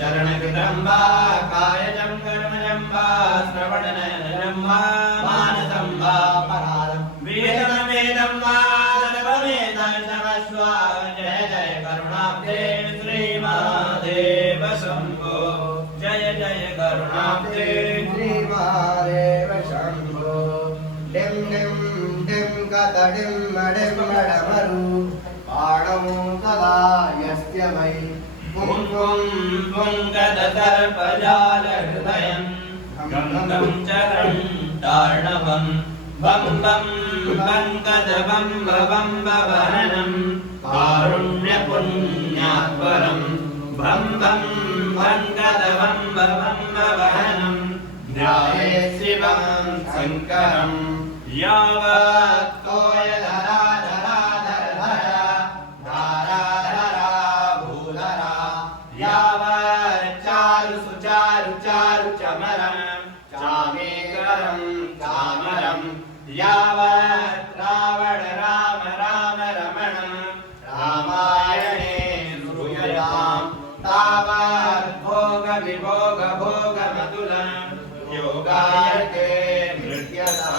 चरणकृतं वा कायजं कर्मजं वा श्रवणनयनं वा मानसं वा परादं वेदं वा सर्ववेदर्शवस्व जय जय करुणाब्धे श्रीमहादेव शम्भो जय जय करुणाब्धे श्रीमहादेव शम्भो डिं डिं डिं कतडिं मडिं मडमरु पाणौ सदा यस्य वै पुं पुं पुं गदसर्पजालहृदयं गं गं चरण्टार्णवं बं बं बं गदबं बं बवहनं कारुण्यपुण्यात्परं भं भं भं गदबं बं बवहनं ध्याये शिवं शङ्करं यावत् कोयधरा धरा धरा धारा भूधरा यावत् चारु सुचारु चारु चमरं चामेकरं चामरं यावत् रावण राम राम रमणं रामायणे श्रूयतां तावत् भोग विभोग भोगमतुलं योगायते नृत्यता